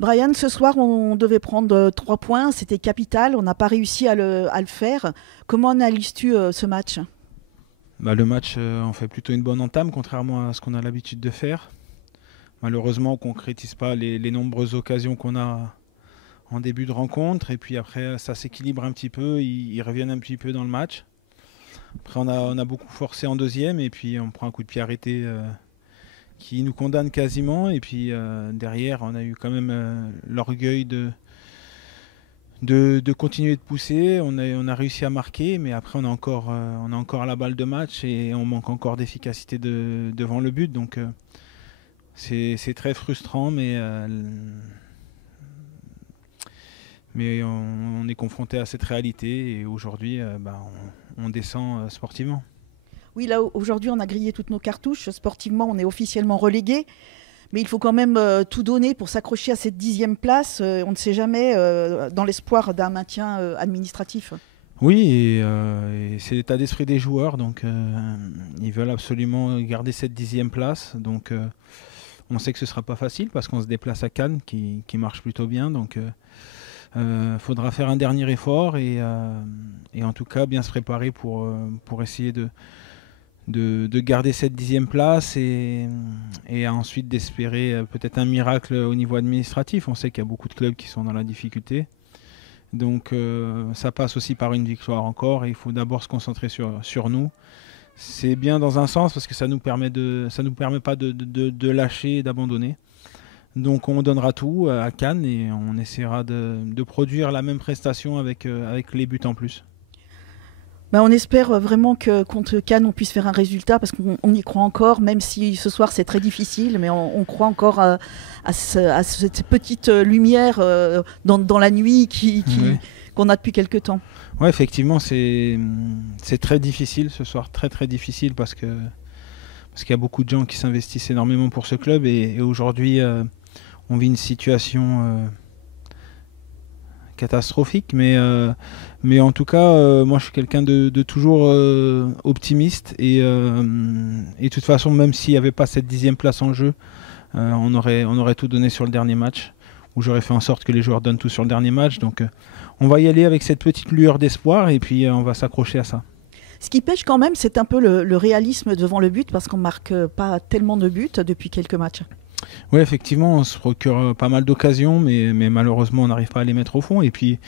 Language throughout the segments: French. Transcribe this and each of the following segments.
Brian, ce soir, on devait prendre 3 points. C'était capital. On n'a pas réussi à le faire. Comment analyses-tu ce match? Le match, on fait plutôt une bonne entame, contrairement à ce qu'on a l'habitude de faire. Malheureusement, on ne concrétise pas les nombreuses occasions qu'on a en début de rencontre. Et puis après, ça s'équilibre un petit peu. Ils reviennent un petit peu dans le match. Après, on a beaucoup forcé en deuxième. Et puis, on prend un coup de pied arrêté qui nous condamne quasiment. Et puis, derrière, on a eu quand même l'orgueil de continuer de pousser. On a réussi à marquer. Mais après, on a encore la balle de match. Et on manque encore d'efficacité devant le but. Donc, c'est très frustrant. Mais on est confronté à cette réalité et aujourd'hui, on descend sportivement. Oui, là, aujourd'hui, on a grillé toutes nos cartouches. Sportivement, on est officiellement relégué. Mais il faut quand même tout donner pour s'accrocher à cette 10e place. On ne sait jamais, dans l'espoir d'un maintien administratif. Oui, et c'est l'état d'esprit des joueurs. Donc, ils veulent absolument garder cette 10e place. Donc, on sait que ce ne sera pas facile parce qu'on se déplace à Cannes qui marche plutôt bien. Donc, faudra faire un dernier effort et en tout cas bien se préparer pour essayer de garder cette 10e place et ensuite d'espérer peut-être un miracle au niveau administratif. On sait qu'il y a beaucoup de clubs qui sont dans la difficulté. Donc ça passe aussi par une victoire encore et il faut d'abord se concentrer sur nous. C'est bien dans un sens parce que ça nous permet pas de lâcher et d'abandonner. Donc on donnera tout à Cannes et on essaiera de produire la même prestation avec les buts en plus. On espère vraiment que contre Cannes, on puisse faire un résultat parce qu'on y croit encore, même si ce soir c'est très difficile, mais on croit encore à cette petite lumière dans la nuit Oui. qu'on a depuis quelques temps. Ouais, effectivement, c'est très difficile ce soir, très très difficile parce qu'il y a beaucoup de gens qui s'investissent énormément pour ce club et aujourd'hui on vit une situation catastrophique, mais en tout cas, moi je suis quelqu'un de toujours optimiste et de toute façon, même s'il n'y avait pas cette 10e place en jeu, on aurait tout donné sur le dernier match, où j'aurais fait en sorte que les joueurs donnent tout sur le dernier match. Donc on va y aller avec cette petite lueur d'espoir et puis on va s'accrocher à ça. Ce qui pêche quand même, c'est un peu le réalisme devant le but, parce qu'on ne marque pas tellement de buts depuis quelques matchs. Oui, effectivement, on se procure pas mal d'occasions, mais malheureusement, on n'arrive pas à les mettre au fond. Et puis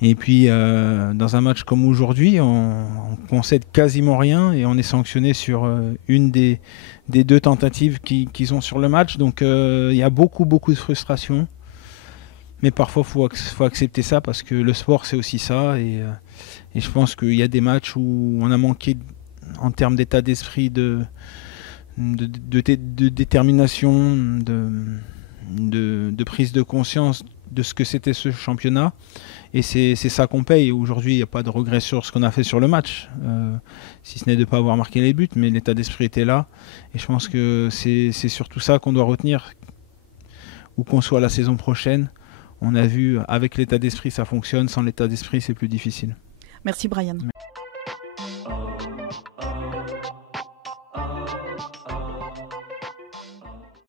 dans un match comme aujourd'hui, on concède quasiment rien et on est sanctionné sur une des 2 tentatives qu'ils ont sur le match. Donc il y a beaucoup de frustration. Mais parfois, il faut accepter ça parce que le sport, c'est aussi ça. Et je pense qu'il y a des matchs où on a manqué en termes d'état d'esprit, de détermination, de prise de conscience de ce que c'était ce championnat. Et c'est ça qu'on paye. Aujourd'hui, il n'y a pas de regret sur ce qu'on a fait sur le match, si ce n'est de ne pas avoir marqué les buts, mais l'état d'esprit était là. Et je pense que c'est surtout ça qu'on doit retenir, où qu'on soit la saison prochaine. On a vu, avec l'état d'esprit, ça fonctionne. Sans l'état d'esprit, c'est plus difficile. Merci Brian.